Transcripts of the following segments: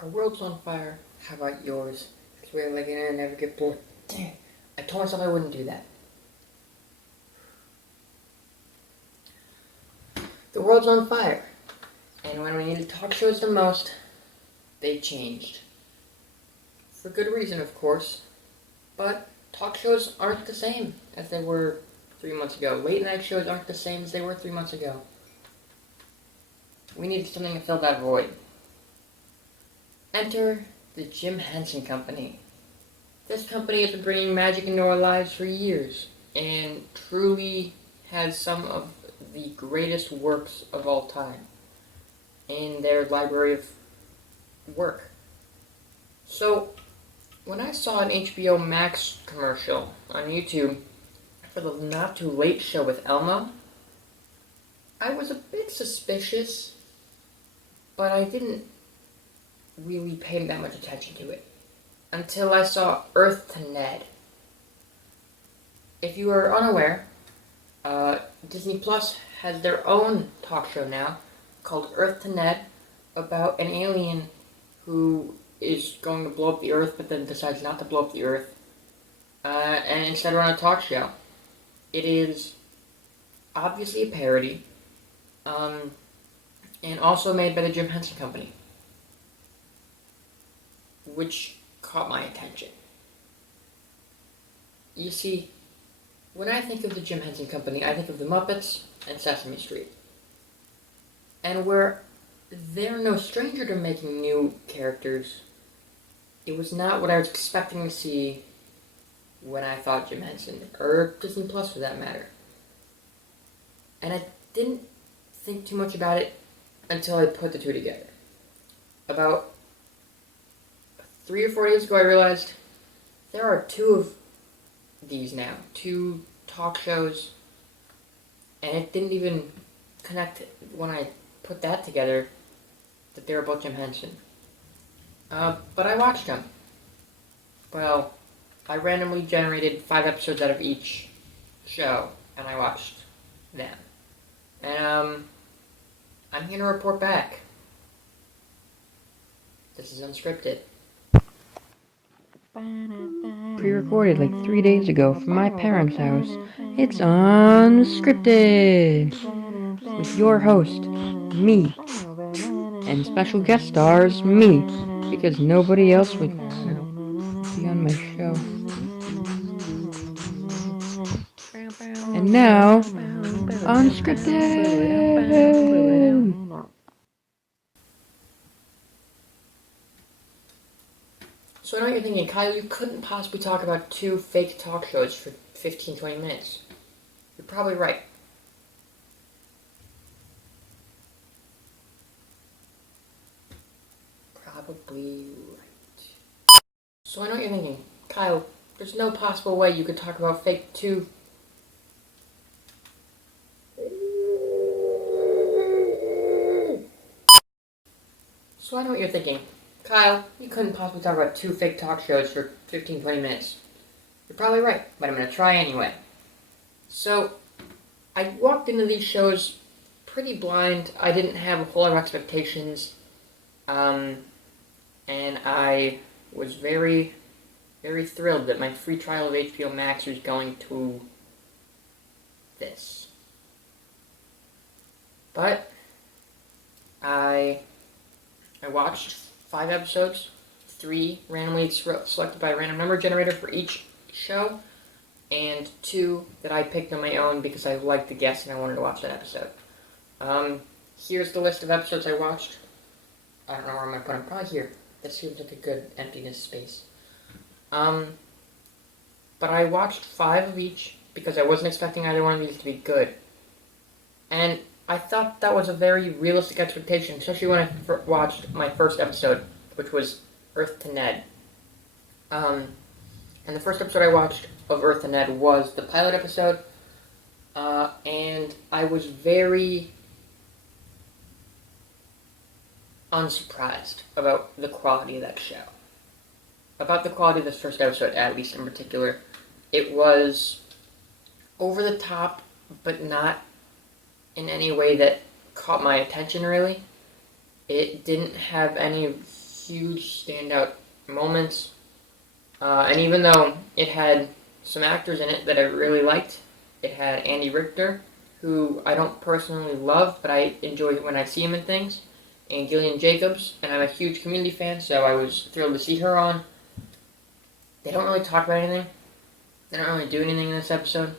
Our world's on fire. How about yours? Because we're living in it and never get bored. Dang, I told myself I wouldn't do that. The world's on fire. And when we needed talk shows the most, they changed. For good reason, of course. But talk shows aren't the same as they were 3 months ago. Late night shows aren't the same as they were 3 months ago. We needed something to fill that void. Enter the Jim Henson Company. This company has been bringing magic into our lives for years, and truly has some of the greatest works of all time in their library of work. So, when I saw an HBO Max commercial on YouTube for the Not Too Late show with Elmo, I was a bit suspicious, but I didn't really pay that much attention to it until I saw Earth to Ned. If you are unaware, Disney Plus has their own talk show now called Earth to Ned about an alien who is going to blow up the Earth but then decides not to blow up the Earth and instead run a talk show. It is obviously a parody and also made by the Jim Henson Company, which caught my attention. You see, when I think of the Jim Henson Company, I think of the Muppets and Sesame Street. And where they're no stranger to making new characters, it was not what I was expecting to see when I thought Jim Henson, or Disney Plus for that matter. And I didn't think too much about it until I put the two together. About 3 or 4 days ago, I realized there are two of these now, two talk shows, and it didn't even connect when I put that together that they were both Jim Henson. But I watched them. Well, I randomly generated 5 episodes out of each show, and I watched them. And I'm here to report back. This is Unscripted. Pre-recorded like 3 days ago from my parents' house. It's Unscripted with your host, me, and special guest stars, me, because nobody else would be on my show. And now, Unscripted! So I know what you're thinking, Kyle, you couldn't possibly talk about 2 fake talk shows for 15-20 minutes. You're probably right. Probably right. So I know what you're thinking, Kyle, there's no possible way you could talk about fake 2... So I know what you're thinking. Kyle, you couldn't possibly talk about 2 fake talk shows for 15-20 minutes. You're probably right, but I'm going to try anyway. So, I walked into these shows pretty blind. I didn't have a whole lot of expectations. And I was very, very thrilled that my free trial of HBO Max was going to this. But I watched 5 episodes, 3 randomly selected by a random number generator for each show, and 2 that I picked on my own because I liked the guest and I wanted to watch that episode. Here's the list of episodes I watched. I don't know where I'm going to put them. Probably here. That seems like a good emptiness space. But I watched 5 of each because I wasn't expecting either one of these to be good. And I thought that was a very realistic expectation, especially when I watched my first episode, which was Earth to Ned. And the first episode I watched of Earth to Ned was the pilot episode, and I was very unsurprised about the quality of that show. About the quality of this first episode, at least in particular. It was over the top, but not in any way that caught my attention, really. It didn't have any huge standout moments. And even though it had some actors in it that I really liked, it had Andy Richter, who I don't personally love, but I enjoy when I see him in things, and Gillian Jacobs, and I'm a huge Community fan, so I was thrilled to see her on. They don't really talk about anything. They don't really do anything in this episode.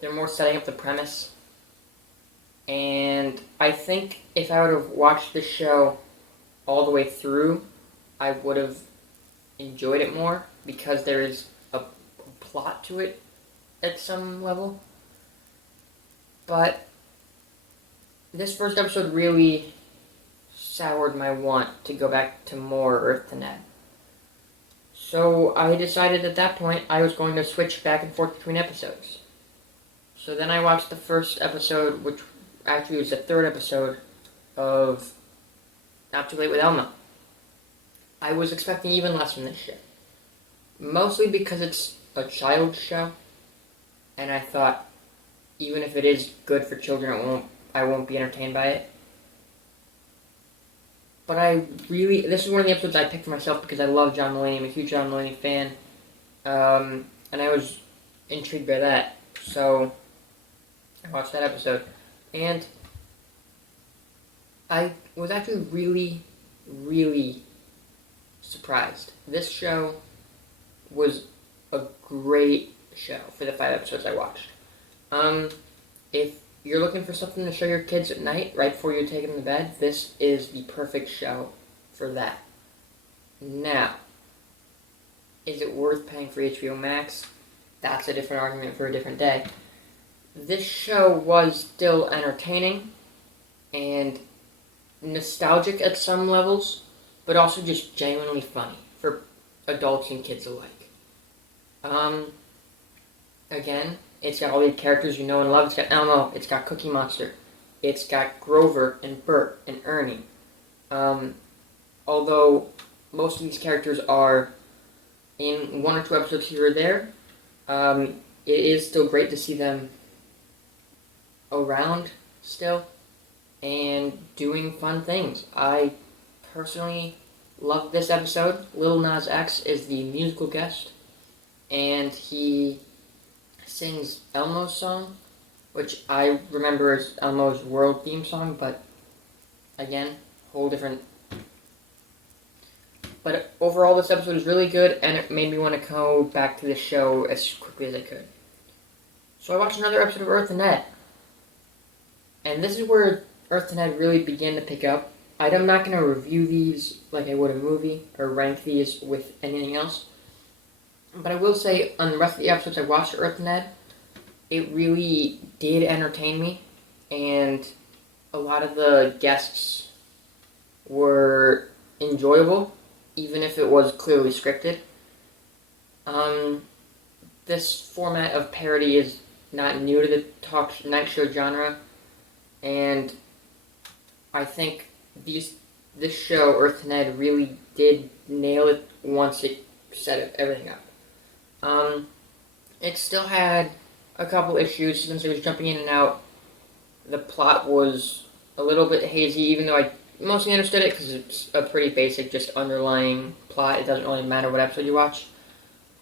They're more setting up the premise. And I think if I would have watched this show all the way through, I would have enjoyed it more because there is a plot to it at some level. But this first episode really soured my want to go back to more Earth to Ned. So I decided at that point I was going to switch back and forth between episodes. So then I watched the first episode, which actually was the third episode of Not Too Late with Elmo. I was expecting even less from this show. Mostly because it's a child's show, and I thought, even if it is good for children, I won't be entertained by it. But this is one of the episodes I picked for myself because I love John Mulaney. I'm a huge John Mulaney fan. And I was intrigued by that. So I watched that episode. And I was actually really, really surprised. This show was a great show for the 5 episodes I watched. If you're looking for something to show your kids at night, right before you take them to bed, this is the perfect show for that. Now, is it worth paying for HBO Max? That's a different argument for a different day. This show was still entertaining and nostalgic at some levels, but also just genuinely funny for adults and kids alike. Again, it's got all the characters you know and love. It's got Elmo, it's got Cookie Monster, it's got Grover and Bert and Ernie. Although most of these characters are in 1 or 2 episodes here or there, it is still great to see them around still and doing fun things. I personally love this episode. Lil Nas X is the musical guest, and he sings Elmo's song, which I remember as Elmo's world theme song, but again, whole different. But overall, this episode is really good, and it made me want to go back to the show as quickly as I could. So I watched another episode of Earth and Ned, and this is where Earth and Ned really began to pick up. I'm not going to review these like I would a movie, or rank these with anything else. But I will say, on the rest of the episodes I watched Earth and Ned, it really did entertain me, and a lot of the guests were enjoyable, even if it was clearly scripted. This format of parody is not new to the night show genre, and I think this show, Earth and Ned, really did nail it once it set everything up. It still had a couple issues since it was jumping in and out. The plot was a little bit hazy, even though I mostly understood it because it's a pretty basic, just underlying plot. It doesn't really matter what episode you watch.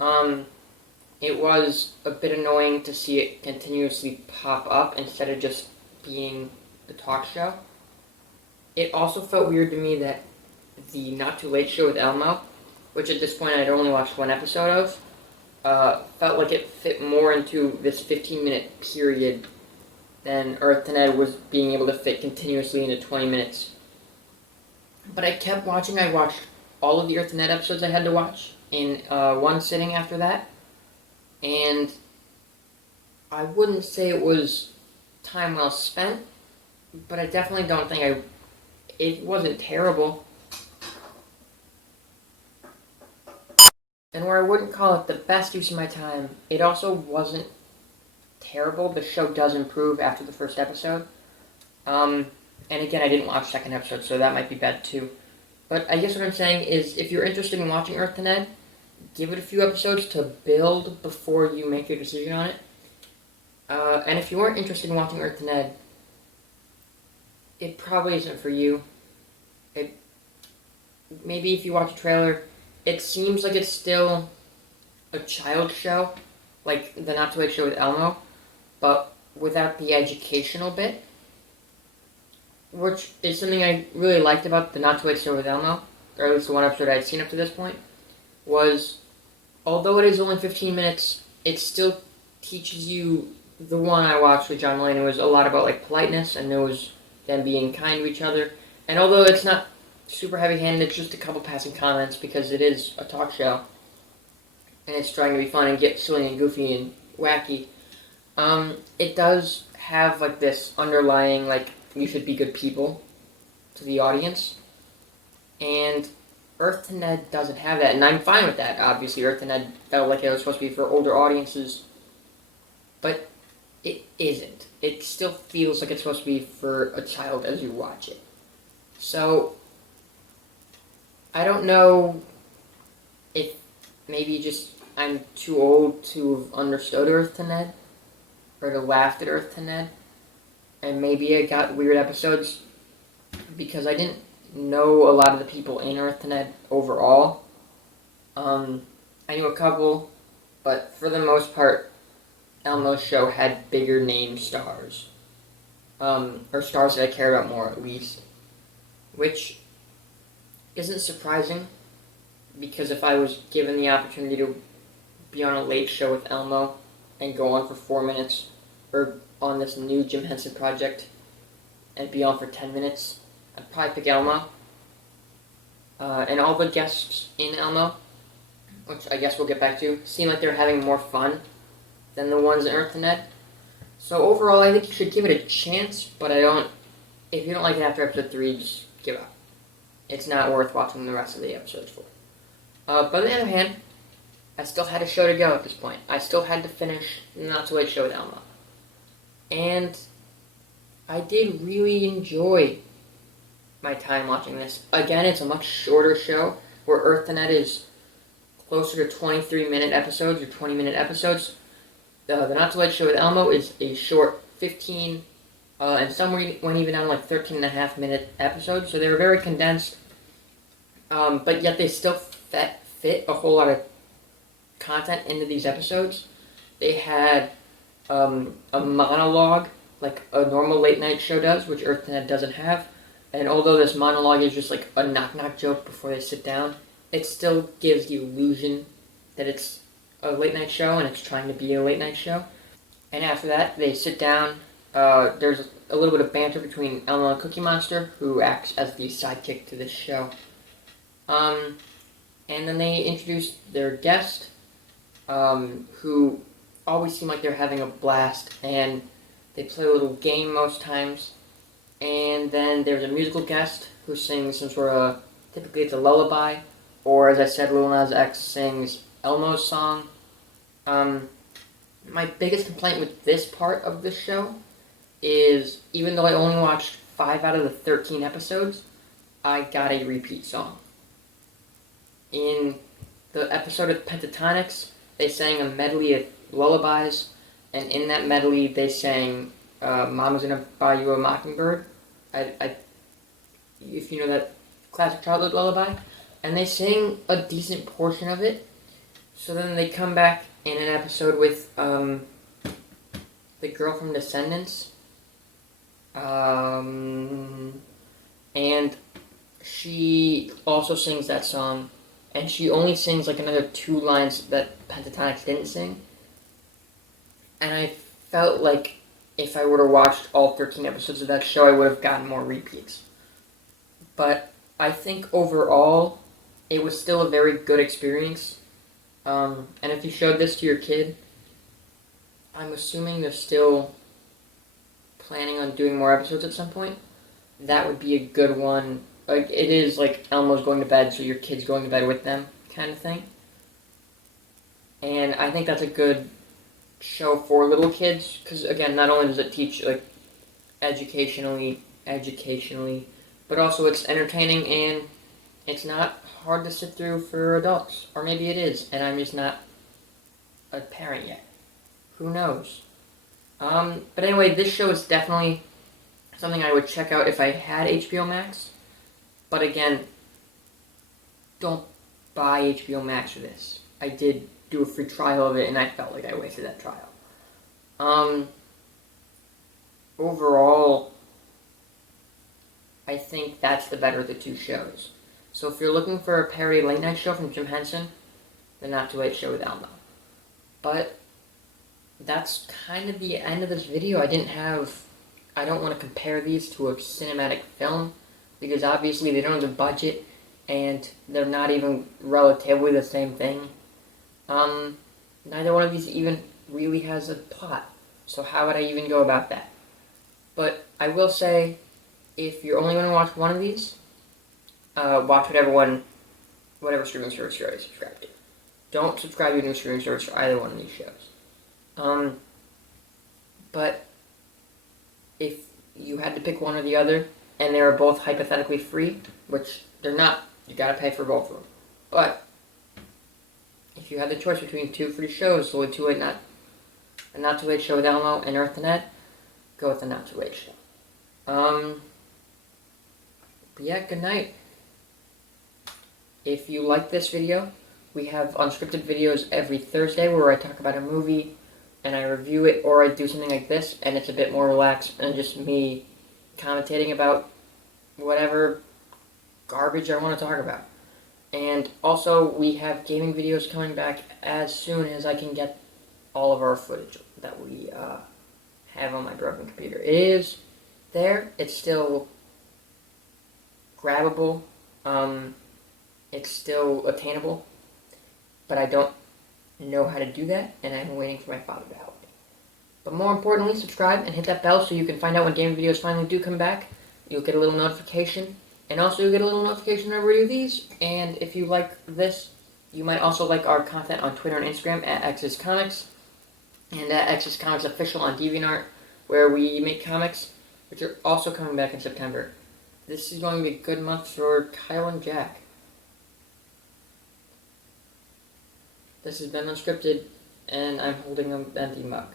It was a bit annoying to see it continuously pop up instead of just being the talk show. It also felt weird to me that the Not Too Late show with Elmo, which at this point I'd only watched 1 episode of, felt like it fit more into this 15-minute period than Earth to Ned was being able to fit continuously into 20 minutes. But I kept watching. I watched all of the Earth to Ned episodes I had to watch in one sitting after that. And I wouldn't say it was time well spent, but I definitely don't think it wasn't terrible. And where I wouldn't call it the best use of my time, it also wasn't terrible. The show does improve after the first episode. And again, I didn't watch the second episode, so that might be bad too. But I guess what I'm saying is, if you're interested in watching Earth to Ned, give it a few episodes to build before you make your decision on it. And if you aren't interested in watching Earth to Ned, it probably isn't for you. maybe if you watch a trailer, it seems like it's still a child show, like the Not Too Late Show with Elmo, but without the educational bit, which is something I really liked about the Not Too Late Show with Elmo, or at least the one episode I'd seen up to this point, was although it is only 15 minutes, it still teaches you. The one I watched with John Mulaney was a lot about like politeness, and there was them being kind to each other. And although it's not super heavy-handed, it's just a couple passing comments because it is a talk show, and it's trying to be fun and get silly and goofy and wacky. It does have like this underlying like you should be good people to the audience, and Earth to Ned doesn't have that, and I'm fine with that. Obviously, Earth to Ned felt like it was supposed to be for older audiences, but it isn't. It still feels like it's supposed to be for a child as you watch it. So, I don't know if maybe just I'm too old to have understood Earth to Ned, or to laugh at Earth to Ned, and maybe I got weird episodes because I didn't know a lot of the people in Earth to Ned overall. I knew a couple, but for the most part, Elmo's show had bigger name stars. Or stars that I care about more, at least. Which isn't surprising, because if I was given the opportunity to be on a late show with Elmo and go on for 4 minutes, or on this new Jim Henson project and be on for 10 minutes, I'd probably pick Elmo. And all the guests in Elmo, which I guess we'll get back to, seem like they're having more fun than the ones in Earth to Ned. So overall, I think you should give it a chance, but if you don't like it after episode 3, just give up. It's not worth watching the rest of the episodes for. But on the other hand, I still had a show to go at this point. I still had to finish Not Too Late Show with Elmo. And I did really enjoy my time watching this. Again, it's a much shorter show, where Earth to Ned is closer to 23-minute episodes or 20-minute episodes. The Not Too Late Show with Elmo is a short 15, and some went even down like 13.5-minute episodes, so they were very condensed, but yet they still fit a whole lot of content into these episodes. They had a monologue, like a normal late-night show does, which Earth to Ned doesn't have, and although this monologue is just like a knock-knock joke before they sit down, it still gives the illusion that it's a late-night show and it's trying to be a late-night show. And after that, they sit down. There's a little bit of banter between Elmo and Cookie Monster, who acts as the sidekick to this show. And then they introduce their guest, who always seem like they're having a blast, and they play a little game most times. And then there's a musical guest who sings some sort of, typically it's a lullaby, or as I said, Lil Nas X sings Elmo's song. My biggest complaint with this part of the show is, even though I only watched 5 out of the 13 episodes, I got a repeat song. In the episode of Pentatonics, they sang a medley of lullabies, and in that medley they sang Mama's Gonna Buy You a Mockingbird, if you know that classic childhood lullaby, and they sing a decent portion of it. So then they come back in an episode with the girl from Descendants, and she also sings that song, and she only sings like another 2 lines that Pentatonics didn't sing, and I felt like if I would have watched all 13 episodes of that show, I would have gotten more repeats. But I think overall, it was still a very good experience. And if you showed this to your kid, I'm assuming they're still planning on doing more episodes at some point. That would be a good one. Like, it is like Elmo's going to bed, so your kid's going to bed with them, kind of thing. And I think that's a good show for little kids, because again, not only does it teach like educationally, but also it's entertaining and it's not hard to sit through for adults. Or maybe it is, and I'm just not a parent yet. Who knows? But anyway, this show is definitely something I would check out if I had HBO Max. But again, don't buy HBO Max for this. I did do a free trial of it, and I felt like I wasted that trial. Overall, I think that's the better of the two shows. So if you're looking for a parody late night show from Jim Henson, the Not Too Late Show with Elmo. But that's kind of the end of this video. I don't want to compare these to a cinematic film, because obviously they don't have the budget, and they're not even relatively the same thing. Neither one of these even really has a plot, so how would I even go about that? But I will say, if you're only going to watch one of these, watch whatever streaming service you're already subscribed to. Don't subscribe to a new streaming service for either one of these shows. But if you had to pick one or the other, and they were both hypothetically free, which they're not, you gotta pay for both of them. But if you had the choice between two free shows, so a Not Too Late Show with Elmo and Earth and Ed, go with the Not Too Late Show. But yeah, good night. If you like this video, we have unscripted videos every Thursday where I talk about a movie and I review it, or I do something like this, and it's a bit more relaxed and just me commentating about whatever garbage I want to talk about. And also, we have gaming videos coming back as soon as I can get all of our footage that we have on my broken computer. It is there. It's still grabbable. It's still attainable. But I don't know how to do that, and I'm waiting for my father to help me. But more importantly, subscribe and hit that bell so you can find out when gaming videos finally do come back. You'll get a little notification. And also you'll get a little notification whenever we do these. And if you like this, you might also like our content on Twitter and Instagram at X's Comics. And at X's Comics Official on DeviantArt, where we make comics, which are also coming back in September. This is going to be a good month for Kyle and Jack. This has been Unscripted, and I'm holding an empty mug.